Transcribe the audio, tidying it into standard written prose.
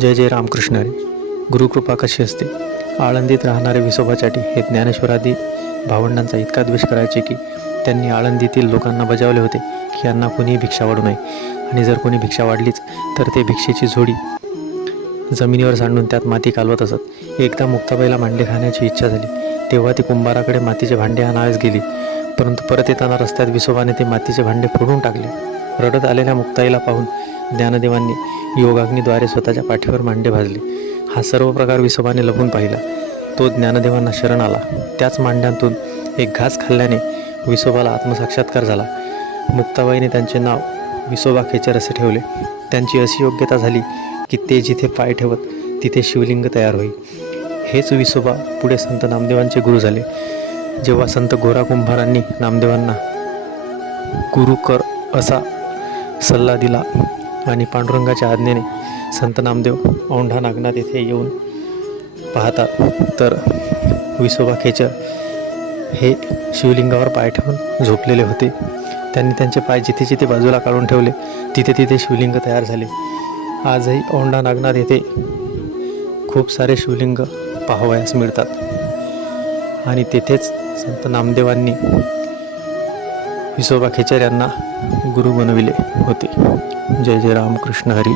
जय जय रामकृष्ण हरी. गुरुकृपा कशी असते. आळंदीत राहणारे विसोबाचाटी हे ज्ञानेश्वरादी भावंडांचा इतका द्वेष करायचे की त्यांनी आळंदीतील लोकांना बजावले होते की यांना कोणीही भिक्षा वाढू नये, आणि जर कोणी भिक्षा वाढलीच तर ते भिक्षेची झोडी जमिनीवर सांडून त्यात माती कालवत असत. एकदा मुक्ताबाईला मांडे खाण्याची इच्छा झाली तेव्हा ती कुंभाराकडे मातीचे भांडे आणावयास गेली, परंतु परत येताना रस्त्यात विसोबाने ते मातीचे भांडे फोडून टाकले. रडत आलेल्या मुक्ताईला पाहून ज्ञानदेवांनी योगाग्नीद्वारे स्वतःच्या पाठीवर मांडे भाजले. हा सर्व प्रकार विसोबाने लपून पाहिला. तो ज्ञानदेवांना शरण आला. त्याच मांड्यांतून एक घास खाल्ल्याने विसोबाला आत्मसाक्षात्कार झाला. मुक्ताबाईने त्यांचे नाव विसोबा खेचर असे ठेवले. त्यांची अशी योग्यता झाली की ते जिथे पाय ठेवत तिथे शिवलिंग तयार होई. हेच विसोबा पुढे संत नामदेवांचे गुरु झाले. जेव्हा संत गोरा कुंभारांनी नामदेवांना गुरु कर असा सल्ला दिला आणि पांडुरंगाच्या आज्ञेने संत नामदेव औंढा नागनाथ येथे येऊन पाहतात तर विसोबा खेचर हे शिवलिंगावर पाय ठेवून झोपलेले होते. त्यांनी त्यांचे पाय जिथे जिथे बाजूला काढून ठेवले तिथे तिथे शिवलिंग तयार झाले. आजही औंढा नागनाथ येथे खूप सारे शिवलिंग पाहावयास मिळतात आणि तेथेच संत नामदेवांनी विसोबा खेचर यांना गुरु बनविले होते. जय जय रामकृष्ण हरी.